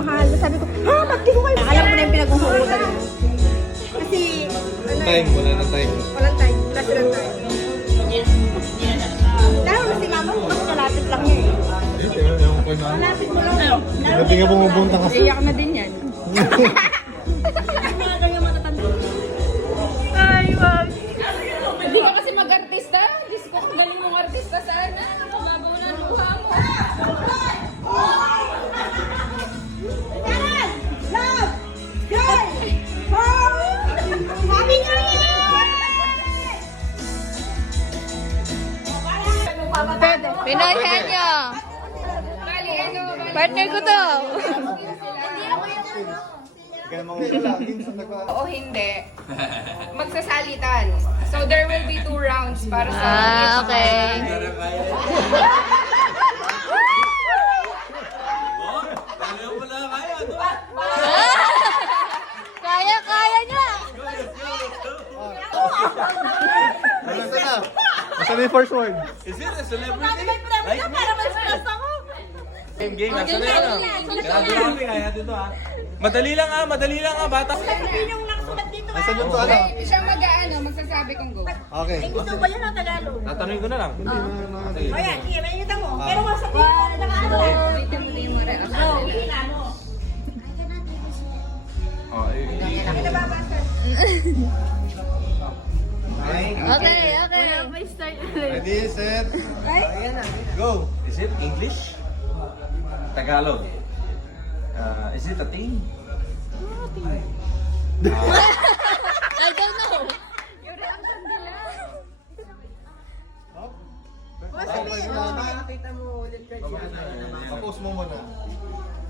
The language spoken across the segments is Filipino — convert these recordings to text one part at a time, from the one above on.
mahal. Sabi ko, ha, ba't di ko kayo? Alam ko na yung pinag-uhutan. Kasi, Time, wala na time. walang time. Wala silang time. Lalo na si mama mo kasi kalapit lang niya eh. Malapit mo lang. Hindi nga pumupunta kasi. Iyak na din yan. Mga ganyan matatanda. Ay, wag. Hindi ka kasi mag-artista. Diyos ko, kung galing mong artista sana. Kumabaw na luha mo. Karen! Love! Joy! Happy New Year! Pinoy Henyo. Partner ko to. O hindi, magsasalitan. So there will be 2 rounds para sa Okay. Kaya niya. Asa na yung first word? Is it a celebrity? Para mas ako. Game, nasa na yun. Kaya dito ha. Madali lang ha, bata. Sabihin yung nakasulat dito. Nasaan yung to ano? Siya mag-aano, magsasabi kong go. Okay. Gusto ba yan o Tagalog? Tatanungin ko na lang. O yan, sige, mainita mo. Pero masabihin mo na nakaano. Wait mo na yung mga reaction nila. Oh, Nababasa. Okay. Ready, set, go! Is it English? Tagalog? Is it a thing? I don't know. Tapos mo muna.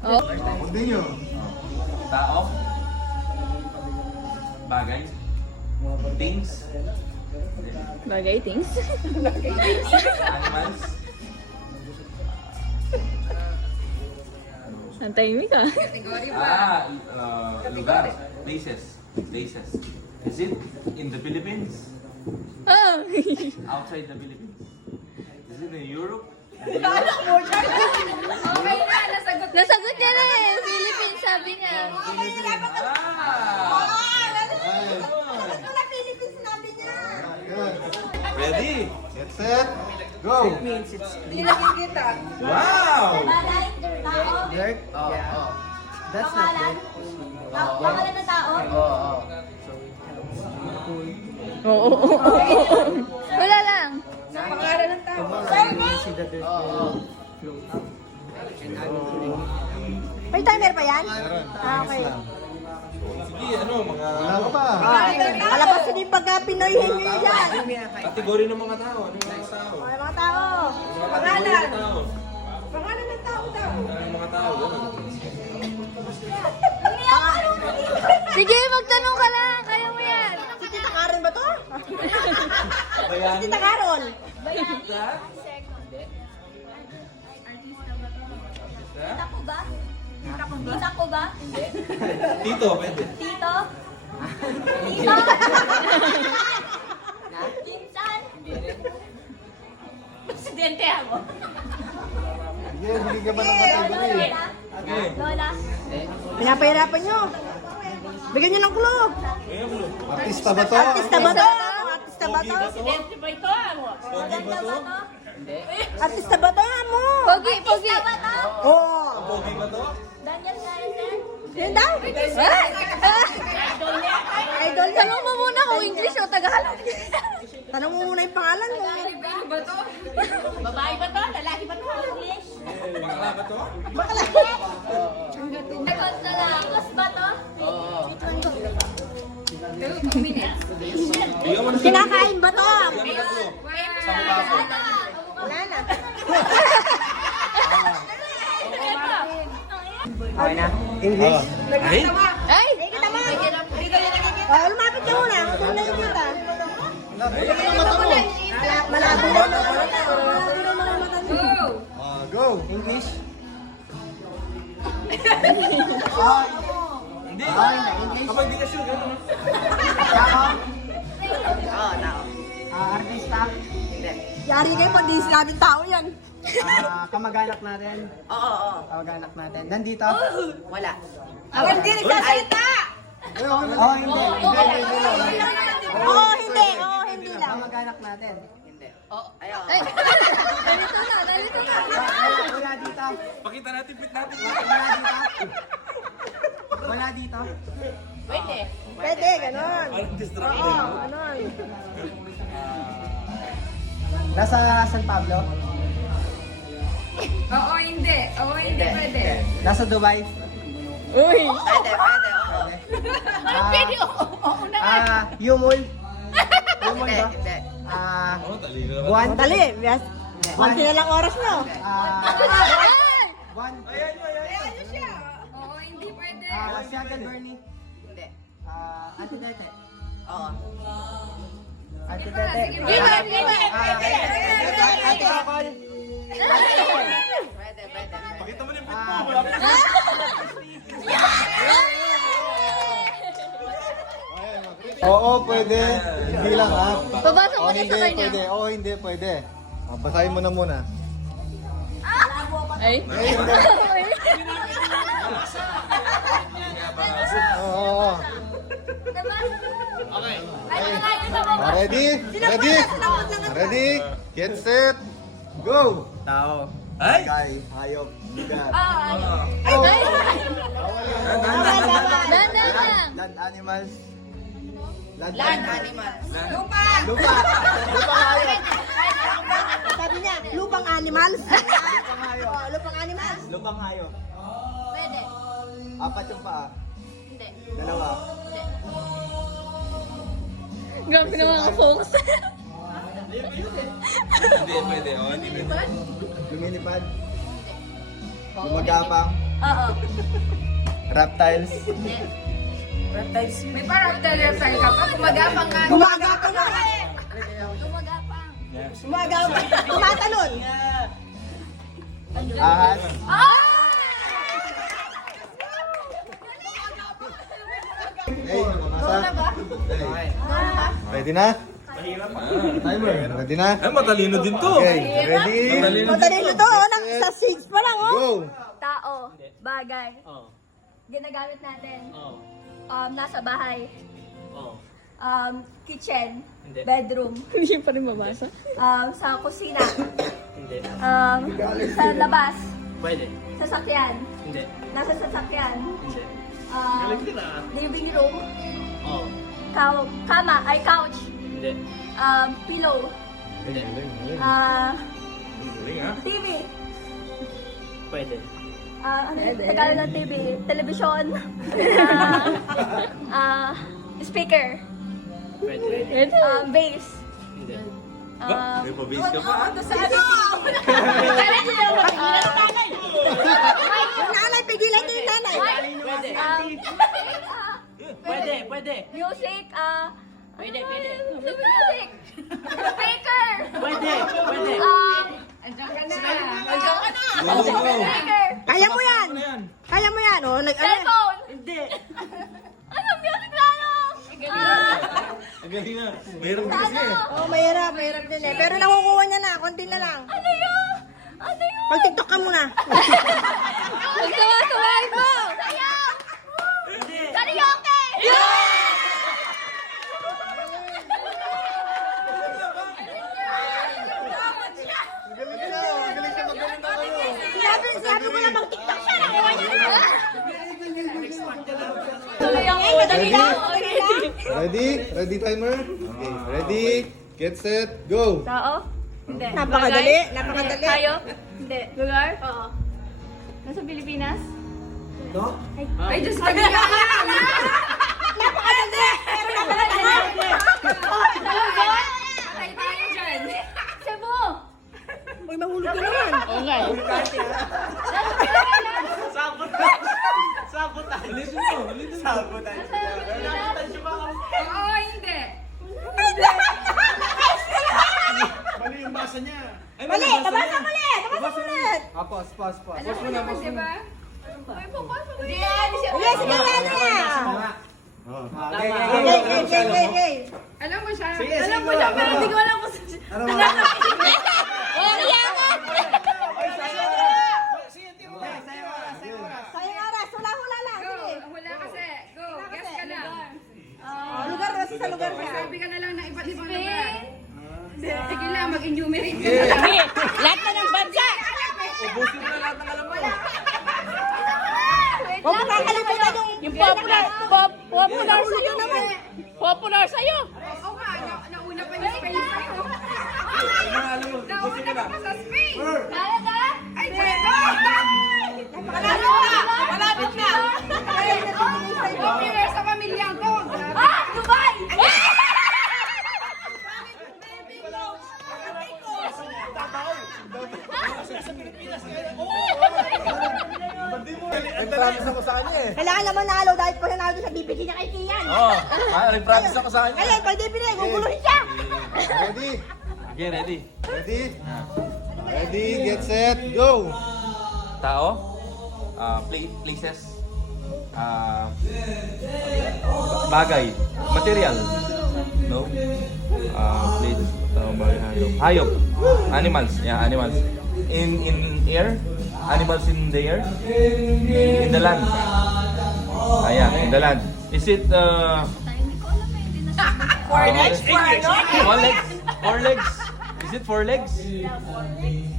Oh. Hindi nyo. Tao? Bagay? Things? Bagay things. Animals? Antayin mo ka. Lugar? Places? Is it in the Philippines? Oh. Outside the Philippines? Is it in Europe? Okay na, nasagot. Nasagot niya na eh. Philippines, sabi niya. Wala Philippines sinabi niya. Good. Ready? Get set, go! Hindi nakikita. Wow! That's pangalan? Pangalan ng tao? Oo. Wala lang. Pangalan ng tao. May timer pa yan? Okay. Sige, ano, mga Wala ka pa. Alabas hindi pagka Pinoy hindi yan. kategory ng mga tao. Ano yung mga tao? Ay, mga tao. Mga kategory ng tao. Pangalan ng tao daw. Ano yung mga tao? Ganun. Sige, magtanong ka lang. Kaya mo yan. Si Tita Karen ba to? Bayan? Tita Karen. Tita ko ba? Tita ko ba? Tito, pwede. Tito? Tito? Pinsan? Presidente ako. Sige, bigyan ka ba ng category? Okay. Lola? Pinapahirapan nyo. Bigyan nyo ng clue. Artista ba to? Artista ba to? Artista ba to? Presidente ba ito? Maganda ba ito? Artista ba to? Mo. Pogi. Artista ba ito? Oo. Pogi ba to? Daniel Garrison? Yun daw. Idol niya. Tanong mo muna kung English o Tagalog. Tanong mo muna yung pangalan mo. Ano ba to? Babae ba ito? Lalaki ba ito? English? Bakla ba to? Nagkontrolakos ba ito? Bigyan mo na sa Kinakain ba to? Wala na. English. Ay? Ay! Kita mo. Oh, lumapit ka muna. Kung na yung kita. Malabo daw na. Go! Go! English. Hindi. Kapag di ka sure, gano'n. Yari kayo pag di sinabing tao yan. Kamag-anak natin. Oo. Kamag-anak natin. Nandito? Wala. Hindi nagsasalita! Oo, hindi. Oo, hindi. Oo, hindi lang. Kamag-anak natin. Hindi. Oo, ayaw. Nalito na. Wala dito. Pakita natin, pit natin. Wala dito. Wala dito. Pwede. Pwede, ganon. Parang distraction. Ganon. Nasa San Pablo. Oo, hindi. Oo, hindi pwede. Nasa Dubai. Uy. Pwede, oo. Pwede, Oo na. Yumul. Yumul Hindi, ba? hindi. Oh, talino naman. Buwan. Dali. Yes. Konti na lang oras nyo. Buwan. Oo, hindi pwede. Siagan Bernie. Hindi. Antidete. Oo. Antidete. Antikakol. Pwede. Pakita mo na yung pit mo. Malapit na. Oo, pwede. Hindi lang ha. Papasok mo Oo, na hindi, sa kanya. pwede. Oo, hindi, pwede. Basahin mo na muna. Ay. Oo. Ready? Ready? Ready? Get set. Go! Tao. Ay! Kay, hayop, bigat. Dan lang. Land animals. Land animals. Lupa. Lupa hayop. Sabi niya, lupang animals. Lupang hayop. Oh, lupang animals. Lupang hayop. Pwede. 4 yung paa. Hindi. 2. Grabe naman ako focus. Hindi, pwede. Oh, hindi pwede. Lumilipad. Lumagapang. Oo. Reptiles. May parang reptile ka pa. Gumagapang nga. Gumagapang na. Gumagapang. Tumatalon. Ahas. Hey, masa. Ready na? Timer. Ready na? Ay, matalino din to. Okay, ready? Matalino din. Matalino to. Sa 6 pa lang, oh. Go! Tao. Bagay. Ginagamit natin. Nasa bahay. Kitchen. Bedroom. Hindi pa rin mabasa. Sa kusina. Sa labas. Pwede. Sasakyan. Hindi. Nasa sasakyan. Hindi. Living room. Oo. Kama. Ay, couch. Hindi. Pillow. Hindi. Galing, ha? TV. Pwede. Ano yung Tagalog ng TV? Television. Speaker. Pwede. Bass. Hindi. Ba? May pabase ka pa, ha? Yung nanay, pigilan niyo yung nanay. Pwede. Pwede. Music, Pwede. music. Speaker. Pwede. Pwede. Andiyan ka na. Go, go. Speaker. Kaya mo yan. Kaya mo yan. Oh, Cellphone. Hindi. Ano, music na ano? Ang galing nga. Mayroon din kasi. Oh, mahirap din eh. Pero nakukuha niya na. Konti na lang. Ano yun? Ano yun? Mag-tiktok ka muna. Magsawa-saway mo. Sayaw. Karaoke. Sabi ko na mag-tiktok siya. Nakuha niya na. Tuloy ako. Madali lang. Ready? Ready timer? Okay, ready? Get set, go! Tao? Hindi. Napakadali. Bagay? Napakadali. Tayo? Hindi. Lugar? Oo. Nasa Pilipinas? Ay, Diyos ko. Bigyan ka na. Napakadali. Pero napakadali. Lugar? Tayo tayo dyan. Cebu! Uy, mahulog ka naman. Sabotan. Ulitin mo, ulitin mo. Sabotan. Sabotan siya ba? Oo, hindi. Mali yung basa niya. Ay, Mali. nabasa Tabasa niya. ulit. Tabasa ulit. Pause. Alam mo naman, di ba? Yes, sige na niya. Okay. Alam mo siya. Sige, Alam mo sige, siya, go. pero hindi ko alam kung Ano ba? Walang iyakan! sa lugar niya. Sabi ka na lang ng iba't ibang lugar. Sige lang, mag-enumerate ka Sige, na. lahat na ng bansa. Ubusin mo na lahat ng alam mo. Huwag mo kakalimutan Yung popular sa'yo. Popular sa'yo. Oo nga, nauna pa yung Spain sa'yo. Ano nga alam mo? Ubusin mo Nauna na. ka pa sa Spain. Kaya ka? Ay, Diego! Malapit na! Popular sa pamilyang to. Ah! Dubai! Nag-promise ako sa kanya eh. Kailangan naman nalo dahil pa nanalo sa bibigyan niya kay Kian. Oo. Nag-promise ako sa kanya. Ngayon, pag di pinay, guguluhin siya. Ready? Okay, ready. Ready? Ready, get set, go! Tao. Places. Bagay. Material. No? Places. Tao, bagay, hayop. Hayop. Animals. Yeah, animals. In air. Animals in the air. In the land. Ayan, in the land. Is it four legs? Four legs. Is it four legs?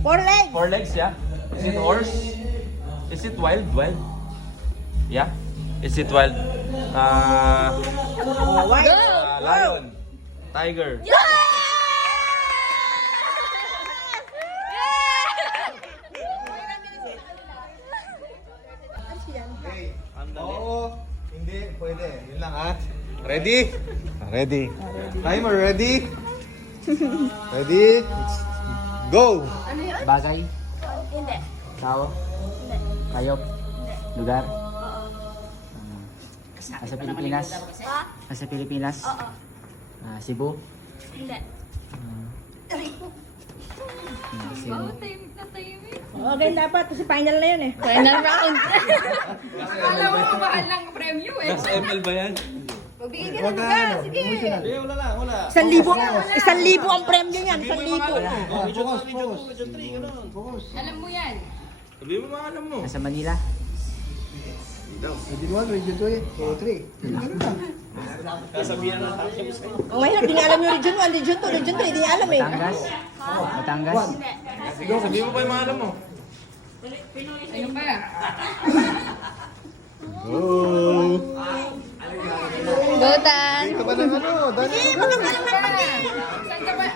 4 legs. Four legs, yeah. Is it horse? Is it wild? Wild? Yeah. Is it wild? Lion. Tiger. Okay. Oo. Hindi. Pwede. Yun lang ha. Ready? Ready. Timer, ready? Ready? Go! Bagay, Hindi. tao, Hindi. hayop, Hindi. lugar. Nasa Pilipinas. Ha? Nasa Pilipinas. Oo. Cebu. Hindi. Cebu. Okay, dapat. Kasi final na yun eh. Final round. Akala mo mahal ng premyo eh. SML ba yan? Magbigay ka ng lugar. Sige. Wala lang, wala. 1,000 ang premyo niyan. 1,000. Alam mo yan. Sabihin mo mga alam mo. Nasa Manila. Ang mahirap, di niya alam yung region 1, region 2, region 3. Di niya alam eh. Batangas. Batangas. Sige, sabihin mo pa yung mga alam mo. Ayun pa. Go! Go, Tan. Hindi ka ba ng ano? Dali mo go!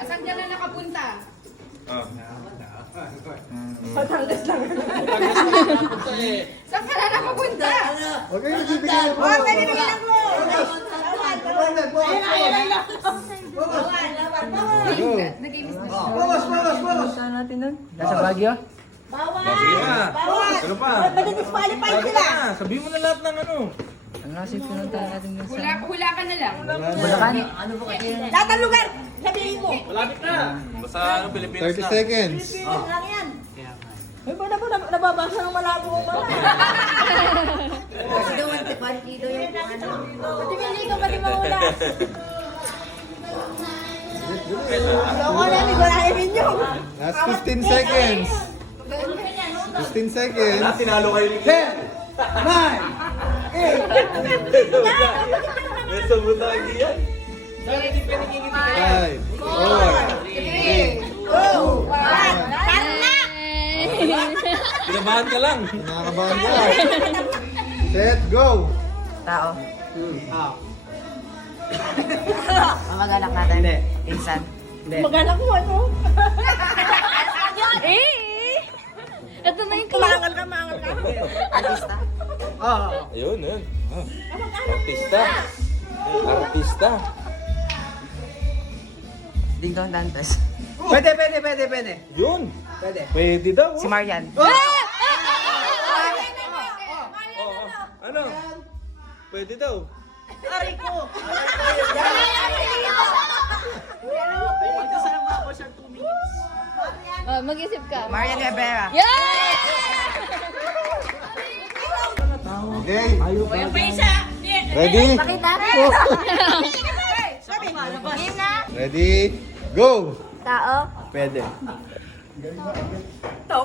Saan ka na nakapunta? Saan ka na nakapunta? Huwag kayo nagbibigay ng Oh, pwede na lang mo. Go! Nag-imis na. Saan natin nun? Nasa Baguio. Sige na. Ano pa? Disqualified Sabi sila. na. Sabihin mo na lahat ng ano. Ano kasi pinuntahan natin dun sa Hula ka na lang. Bulacan? Lahat ng lugar. Sabihin mo. Basta ano, Pilipinas 30 na. seconds. Lang yan. Ay, ba nababasa ng malabo mo pala. Pati ka pa rin mahula. Ako na, may gulahin ninyo. Last 15 seconds. 15 seconds. Tinalo kayo ni 10, 9, 8. May sabot na kayo yan. 5, 4, 3, Go! Kinabahan ka lang. Nakakabahan ka. Set, go! Tao. Mamag-anak natin. Hindi. Insan. Hindi. Mag-anak mo, ano? Ito na yung Kumangal ka, mangal ka. Artista. Ayun, yun. Artista. Artista. Ding Dong Dantes. Yun. Pwede. Pwede daw. Si Marian. Ano? Pwede daw. mag-isip ka. Marian Rivera. Yeah! Okay. Ready? Game na. Ready? Go! Tao. Pwede. Tao.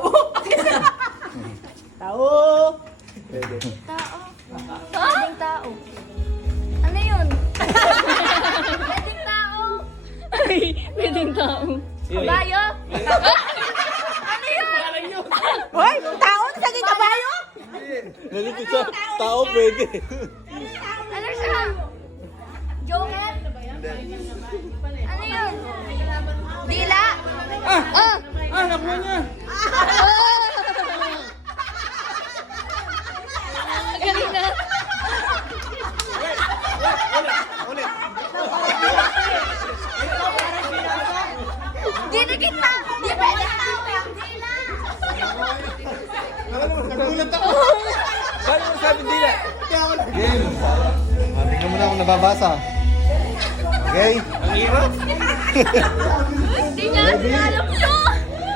Pwede. Tao. Pwedeng tao. Ano yun? Sige. Ano siya? Joker? Ano yun? Dila? Nakuha niya. Galing na. Di na kita! Di pwede tawag! Dila! Nagulat ako. Paano mo sabi dila? Game. Tingnan mo na kung nababasa. Okay? Ang hirap. Hindi niya Ready? alam to!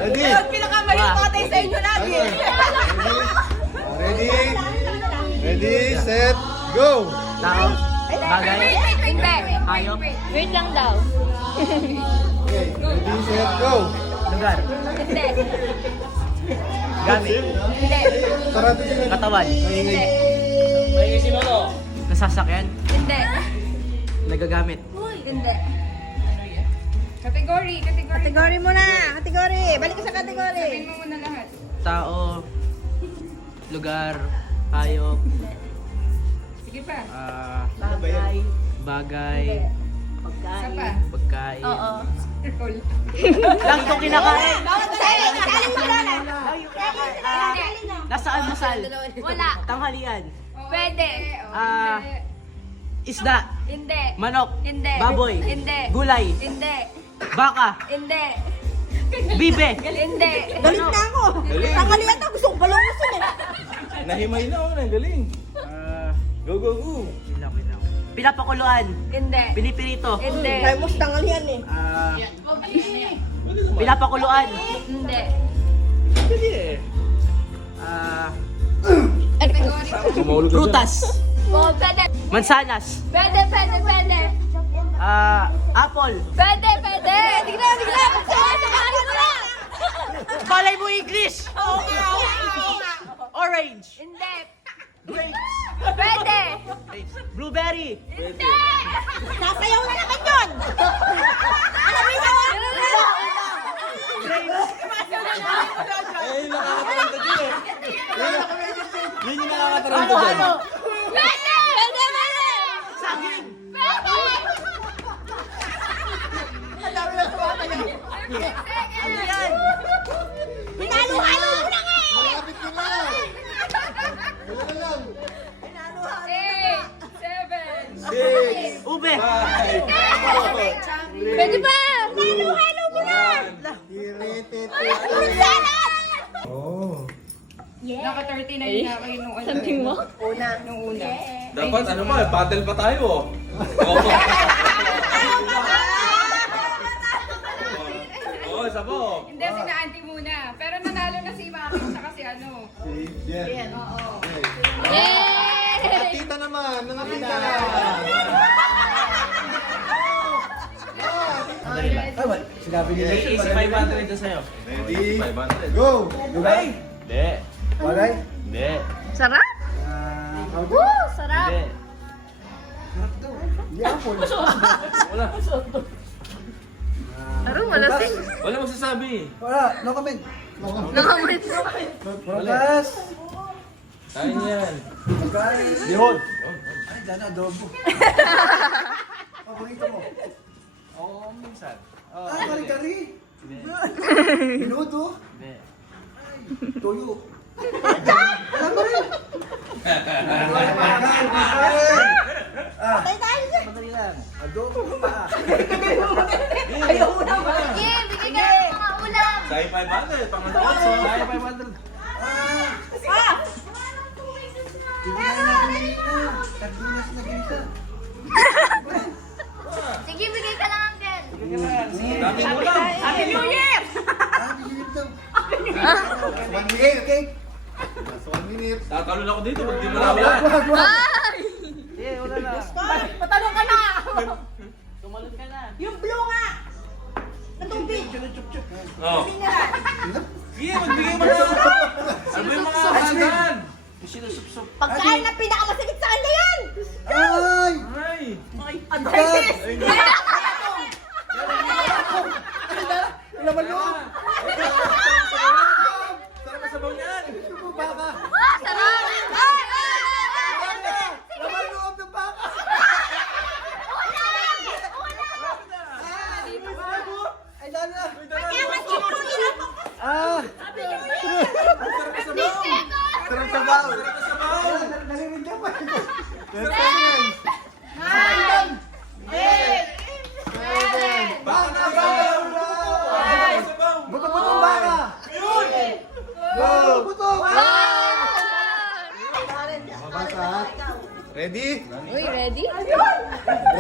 Ready? Pinakamayumatay sa inyo lagi. Ready? Ready, set, go! Tao. Bagay. Hindi. Hayop. Wait lang daw. Okay, ready, set, go! Lugar. Hindi. Gamit. Hindi. Sarado din ang Katawan. maingay. Nasasakyan. Hindi. Nagagamit. Hindi. Category. Kategory mo na. Kategory. Balik ka sa kategory. Sabihin mo muna lahat. Tao. Lugar. Hayop. Sige pa. Bagay. Bagay. Isa pa. Pagkain. Oo. Roll. Lagi kong kinakain. Sali mo na. Nasa almusal. Wala. Tanghalian. Pwede. Isda. Hindi. Manok. Hindi. Baboy. Hindi. Gulay. Hindi. Baka. Hindi. Bibe. Hindi. Galit na ako. Tanghalian na. Gusto kong balungusin eh. Nahimay na ako na. Galing. Go, go, go. Pinapakuluan. Hindi. Pinipirito. Hindi. Kaya mo sa tanghalian eh. Pinapakuluan. Hindi. Sumulog ka dyan. Prutas. Oh, pwede. Mansanas. Pwede. Apple. Pwede. Tignan. Samahin mo na. Balay mo English. Orange. Hindi. Grapes. Pwede. Blueberry. Hindi. Sasayaw na naman yun. Alam mo yun? Eh, nakakataranta dyan eh. Yun yung nakakataranta dyan. Pwede. Saging. Hinalo-halo mo na nga eh. Malapit ko na! Wala na lang! 8, 7, Six, Ube. five, Pwede pa. Hinalo-halo mo na. Oh. Naka 39 na kayo nung ano. Sabi mo? Nung una. Dapat ano pa, battle pa tayo. Oo, sabog. Hindi, sina-auntie muna. Pero nanalo na si Maki tsaka si ano. Yan. Oo. Yay! Nakatita naman! Nakatita! Easy 500 na sa'yo. Ready? 500. Go! Ay! Hindi. Walay? Hindi. Sarap? Woo! Sarap. Hindi. Wala. Pero malasing. Wala magsasabi. Nakamit. Prutas! Kain yan. Behold! Hindi. Yeah, bigay ka ng mga ulam. Say 500. Pangatawag sa Kaya 500. Sige, bigay ka lang, Uncle. daming ulam. Happy New Year! 1 minute! Last 1 minute. Tatalon ako dito pag di mo nawalan. Ay! Eh, wala na. Patalong ka na. Tumalon ka na. Yung blue nga. Na tubig. Oo. Sige, magbigay mo na. Ano ba yung mga handa? Sinusupsup. Pagkain na pinakamasakit sa kanya yan. Ay! Ay! Arthritis. Laman mo! Sarap ang sabaw niyan. Oh, sarap! Ay!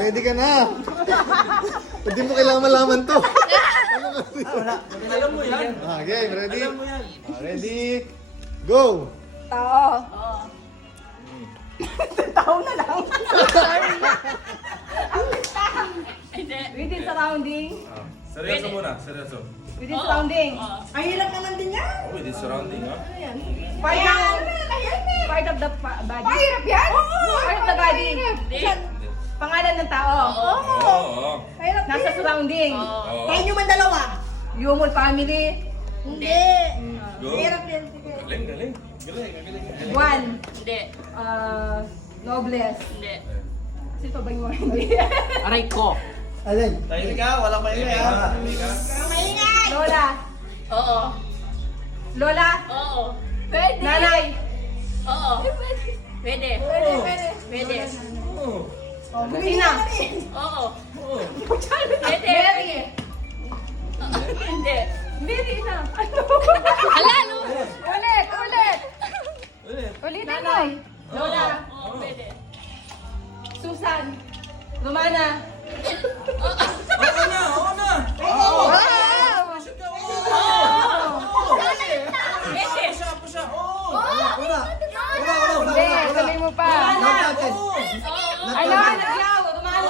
ready ka na. Hindi mo kailangan malaman to. Ano kasi? Alam mo yan. Game, ready? Alam mo yan. Ready, go! Tao. Within surrounding. Seryoso muna, seryoso. Within surrounding. Ang hirap naman din yan. Oh, with this surrounding, ha? Part of the body. Mahirap yan? Part of the body. Pangalan ng tao. Oo. Hirap Nasa surrounding. Oo. Tayo nyo man dalawa. Human family. Hindi. Go. Hirap din. Sige. Galing, galing. One. Hindi. Nobles. Hindi. Sino pa ba yung mga hindi? Aray ko. Tahimik ka, walang maingay ha. Maingay! Lola. Oo. Lola. Oo. Pwede. Nanay. Oo. Pwede. Pwede. Ina. Oo. Pwede. Mary. Hindi. Mary na. Hala, no. Ulit. Ulitin mo. Nanay. Lola. Oo, pwede. Susan. Romana. Oo na! Hindi, tuloy mo pa. Ano? Nagyaw. Romana.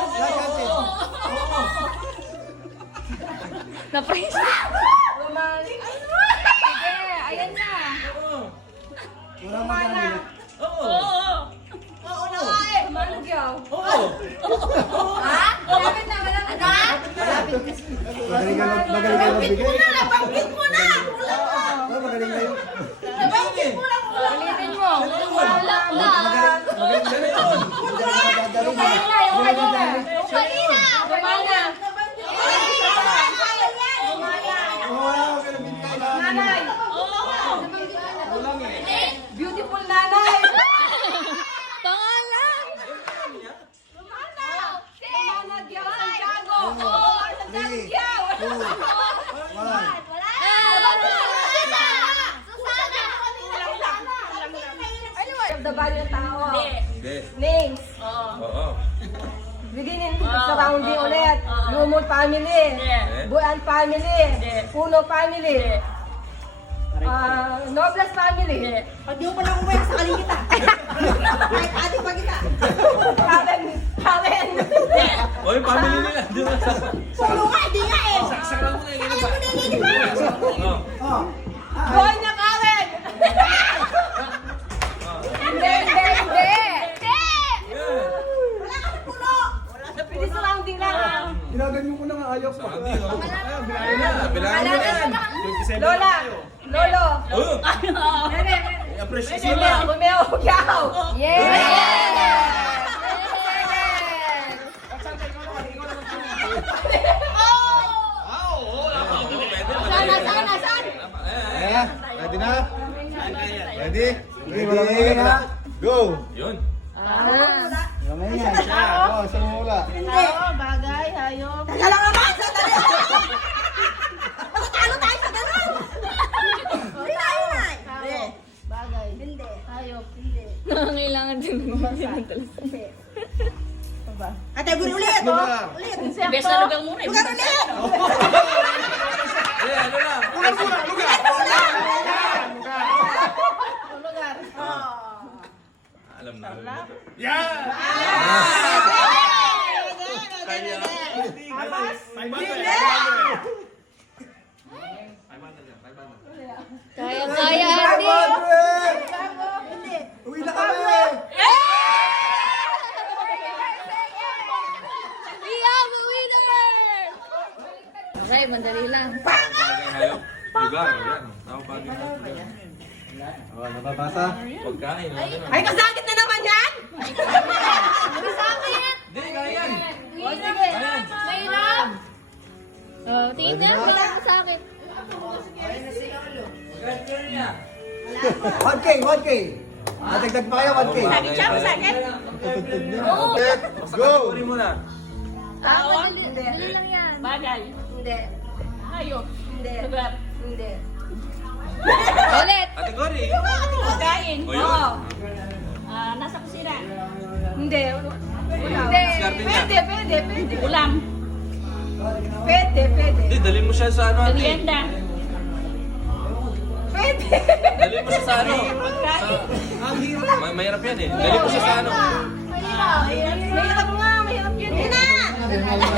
Napaisa. Romana. Sige, ayan na. Romana. Oo. Romana nagyaw. Malapit na, malapit na. Magaling ka magbigay. Nabanggit mo na! Magaling na yun. Nabanggit mo na! Ulitin mo. Wala na. Yung kanina. Yung kanina. Romana. Nanay. Beautiful nanay. Pangalan. Romana Gyao Santiago. Santiago Gyao. Of the body ng tao. Hindi. Names. Oo. Beginning surrounding ulit. Lumon family. Hindi. Buyan family. Hindi. Puno family. Nobles family. Pag di mo pa lang umuwi, sakalin kita. Kahit ating pa kita. Karen. Oy, family nila. Di ba? Puno nga, hindi nga eh. Sakalan mo na yun, di ba? Oo. Boy na Karen. Hindi. Wala ka sa puno. Pili surrounding lang. Ginaganyo ko na nga ayaw pa. Surrounding, oh. Bilangan mo yan. Lola. Lolo. Oh! Nene. I-appreciate sila. Romeo Gyao. Sana. Ayan, ready na? Ready? Ready? Go! Yun. Saan mo mula? Bagay, hayop. Teka lang naman, sandali. Matatalo tayo sa ganun. Hindi tayo na. Hindi. Bagay. Hindi. Hayop. Hindi. Nangangailangan din ng Ate, guri ulit. Ulit. Best na lugar muna. Lugar ulit. Ano lang? Lugar. Alam na. Kaya, ate. Uwi na kami! We have a winner! Okay, madali lang. Bagay hayop. Lugar. Yan. Tama bagay hayop. Oh, nababasa? Pagkain. Ay, kasakit na naman yan! Masakit! Hindi, kaya yan. O, sige. Mahirap. Oh, tingin nga, Ready na? wala masakit. 1K. Natagdag pa kayo, 1K. Sakit siya, masakit. Go! Puri mo na. Tao? Dali lang yan. Bagay. Hindi. Hayop. Hindi. Lugar. Hindi. Ulit. Kategory. Pagkain. O yun. Nasa kusina. Hindi. Diskarte niya. Pwede. Ulam. Pwede. Hindi, dalhin mo siya sa ano, ate. Merienda. Pwede. Dalhin mo siya sa ano. Mahirap yan eh. Dalhin mo siya sa ano. Mahirap nga, mahirap yun. Yun na!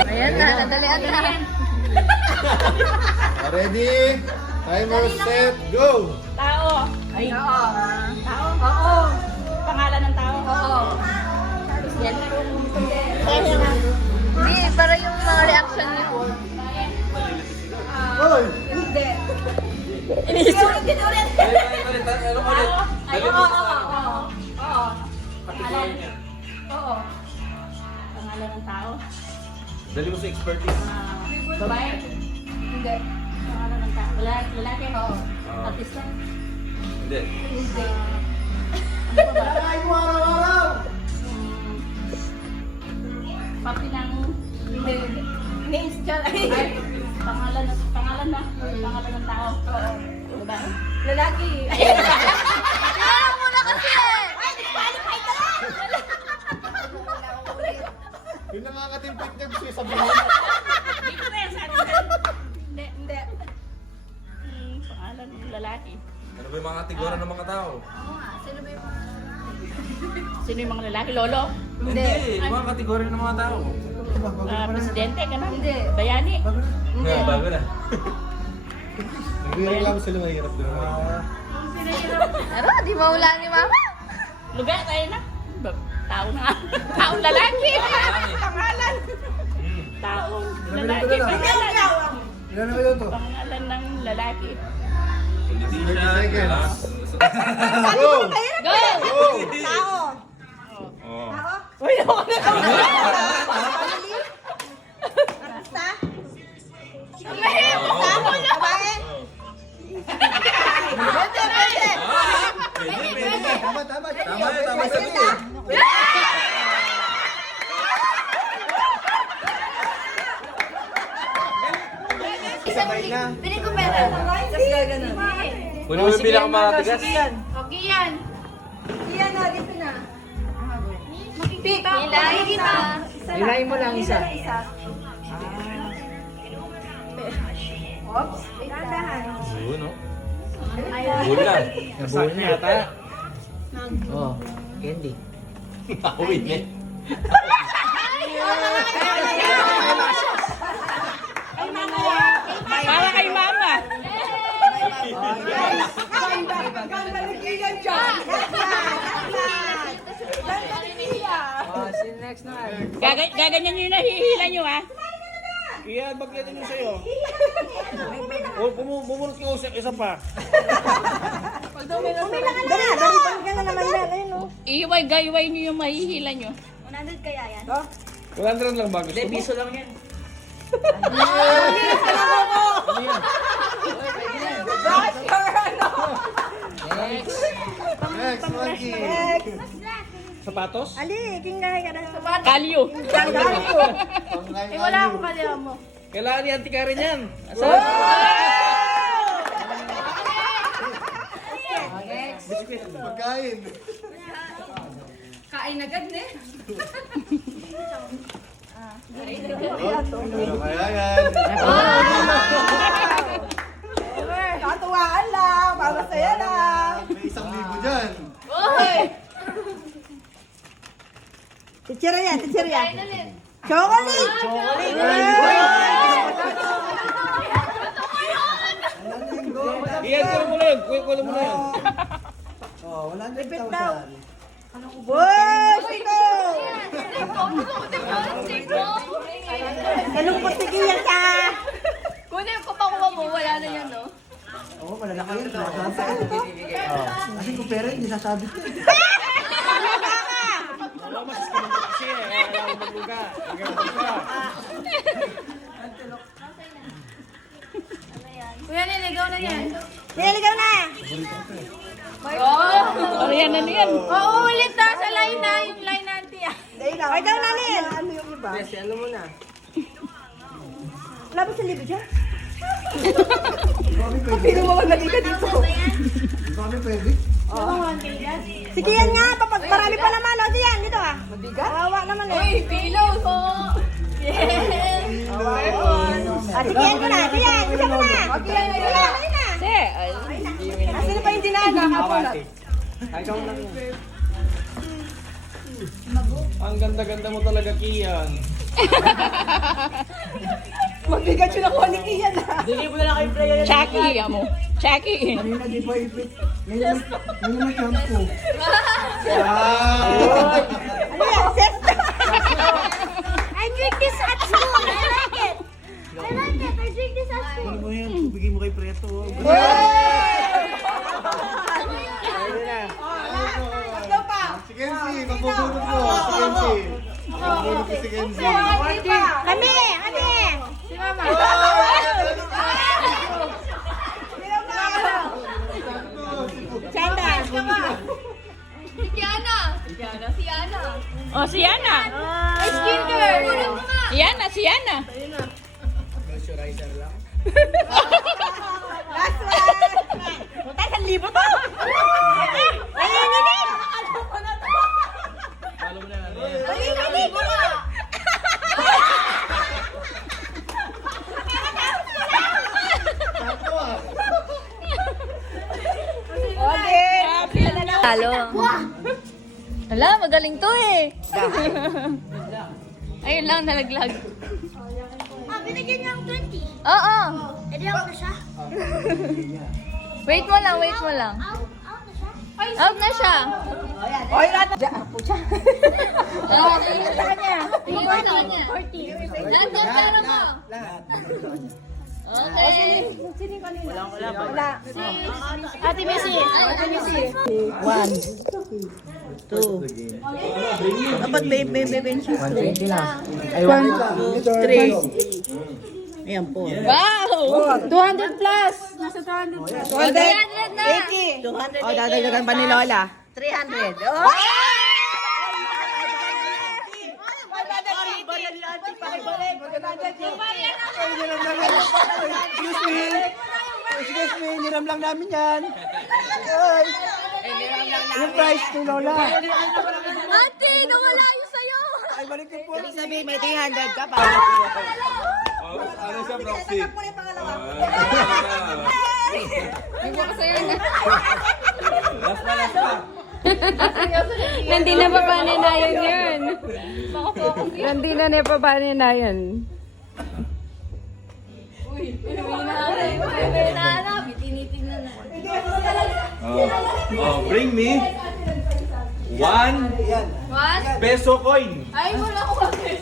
Ayan na, nadalian na. Ready? Timer set, go! Tao. Ay. Oo. Pangalan ng tao. Oo. Hindi, para yung mga reaction niyo. Hindi. Ulit. Ano ulit? Dalhin mo siya sa ano. Pangalan. Oo. Pangalan ng tao. Dalhin mo sa expertise. Babae. Hindi. Pangalan ng tao. Lalaki. Oo. Artista. Hindi. Ano ba? Parte ng Names dyan. pangalan ng tao. Babae. Lalaki. Kailangan muna kasi eh. Yung nakakatimpik niya gusto yung sabihin. Dito na yan sa atin. Hindi. Pangalan ng lalaki. Ano ba yung mga kategorya ng mga tao? Sino yung mga lalaki? Lolo? Hindi. Yung mga kategorya ng mga tao. Presidente ka na? Hindi. Bayani? Hindi. Bago na. Nagre-reklamo sila mahirap doon. Pero, di mawala ni Mama. Lugar tayo na. Tao na. Taong lalaki. Pangalan. Taong lalaki. Pangalan. Ilan na kayo to? Pangalan ng lalaki. 30 seconds. Go! Go! Go! Tao. Oh. Uy, ako na ka. Basta? Babae? Pwede. Pwede. Tama. Tama yun, tama sabi eh. Pili ko pera. Tapos gaganon. Kunin mo yung pinakamatigas. Okay yan. Iyan na, dito na. Hilahin kita. Hilahin mo lang isa. Oops, dahan. Buo, no? Buo lang. Nabuhin niya ata. Oh, candy. Wait, eh. Para kay mama. Oh, si next na. Gaganyan nyo yung nahihila nyo ha. Iyan, bagyan niyo sa'yo. O, bumunot ka isa pa. Iiway-gayway nyo yung mahihila nyo. 100 kaya yan? 100 lang ba? Gusto mo? Piso lang yan. Next. Next, monkey. Sapatos? Ali, kinggahay ka na sa bata. Kalyo. Wala akong kalya mo. Kailangan ni Auntie Karen yan. Pagkain. Kain agad eh. Ano kaya yan? Katuwaan lang, masaya lang. May 1,000 dyan. Titsira yan. Chocolate! Iyan, kulo mo na yun. Kulo mo na yun. Oh, 100,000. Wow! Siko! Kalungkot si Kiyan ka! Kunin ko pakuha mo, wala na yan, no? Oo, malalaki yun. Kasi kung pera, hindi sasabi ko. Wala mas kumunta kasi eh. Wala akong magluga. Kuya, niligaw na yan. Niligaw na! Ano yan, ano yan? Oo, ulit na sa line na, yung line na auntie. Ay, daw na, Lil! Ano yung iba? Yes, ano mo na. Wala ba sa libo dyan? Pero mawagali ka dito. Kami pwede. Si Kiyan nga, marami pa naman. O, Kiyan, dito Mabigat? Kawawa naman eh. Uy, pillow ko! Sige, yan mo na. Sige, isa mo na. Okay, Sino pa yung dinaan? Ikaw lang yun. Ang ganda-ganda mo talaga, Kian. Mabigat yun ako ni Kian na. Hindi mo na lang kayo prayer. Chucky, amo. Chucky. Kanina di ba ipit? Ngayon na shampoo. Ano yan? Sesta. I drink this at school. I like it. I like it. I drink this at school. Ano mo yan? Bigay mo kay Preto. Tatlo pa. Si Kenzie, mabubunot mo. Si Kenzie. Mabubunot ko si Kenzie. Kami. Kami. Si Mama. Chanda. Si Kiana! Si Ana! Oh, si Yana. Ay, skincare! Tulog mo nga! Yana, si Yana. Last one. Puta, 1,000 to. Nanginginig. Nanginginig mo nga! Okay. Talo. Ala, magaling to eh. Ayun lang, nalaglag. Ah, binigyan niya ang 20. Oo. Edi ako na siya. Wait mo lang, wait mo lang. Out na siya. Out na siya. Okay, lahat. Pucha. Tingin sa kanya. Tingin mo sa kanya. 40. Lahat yan, pera mo. Okay. Wala. Ate Missy. Ate Missy. 2. Dapat may bench. 120 lang. Ay, 3. Ayan po. Wow! 200 plus. Nasa 200 plus. 300 na. 80. 200. O, dadagdagan pa ni Lola. 300. Oh! Excuse me, niram lang namin yan. Ay, yung price ni Lola. Ate, nawala yung sayo. Ay, balik ko po. Sabi, may 300 ka pa. Ano siya, Proxy? Hindi ko kasi yun. Nandi na pa ba ni Nayan yun? Nandi na pa ba ni Nayan? Bring me 1 peso coin. Ay, wala ko kasi.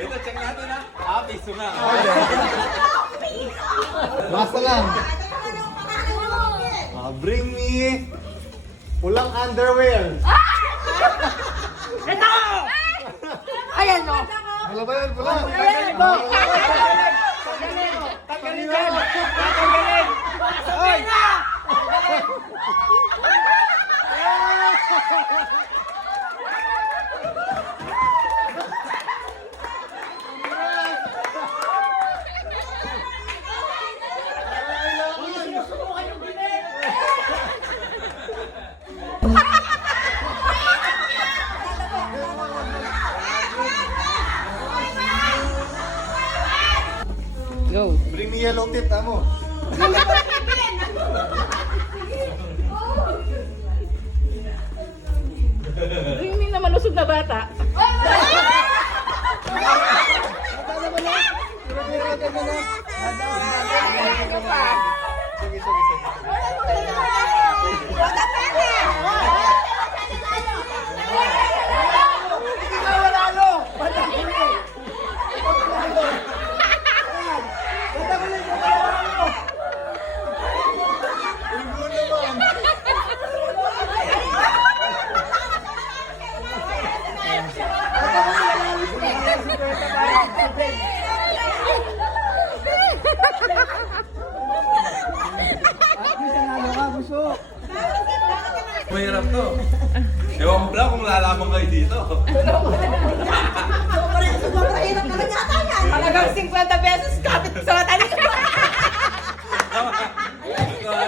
Ito, check natin ha. Piso nga. Basta lang. Bring me pulang underwear. Ayan o. Wala ba yan? Pula. Tanggalin yan! Tanggalin! Oy! Go. Bring me yellow tip, amo. Ring na malusog na bata. Sige, sige, sige. Mahirap to. Ewan ko lang kung lalaman kayo dito. Halagang 50 pesos kapit sa mata nito. ko ha.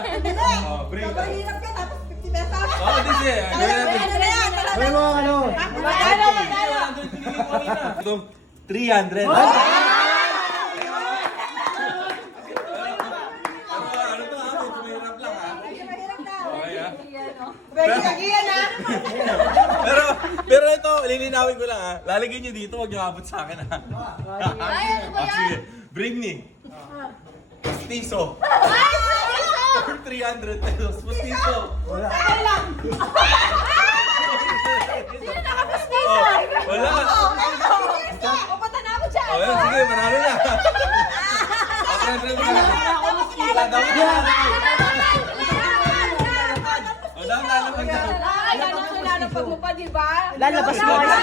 Oh, bring it. Hirap ka tapos 50 pesos. Oh, this is. Ano mo, ano? Ito, 300. Ano to ha? Medyo mahirap lang ha. Mahirap na. Okay ha. Pwede kagiyan ha. Pero ito, lilinawin ko lang ha. Lalagyan nyo dito, huwag nyo abot sa akin ha. Sige, bring me. Pastiso. For 300 pesos. Pastiso. Wala. Sino nakapastiso? Oh, wala. Pupunta na ako dyan. Oh, yan, sige, manalo na. O, daw lalapag na. Ay, lalapag mo pa, di ba? Lalabas mo kayo.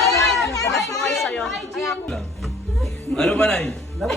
Lalabas mo kayo sa'yo. Ano ba, Nay? Dapat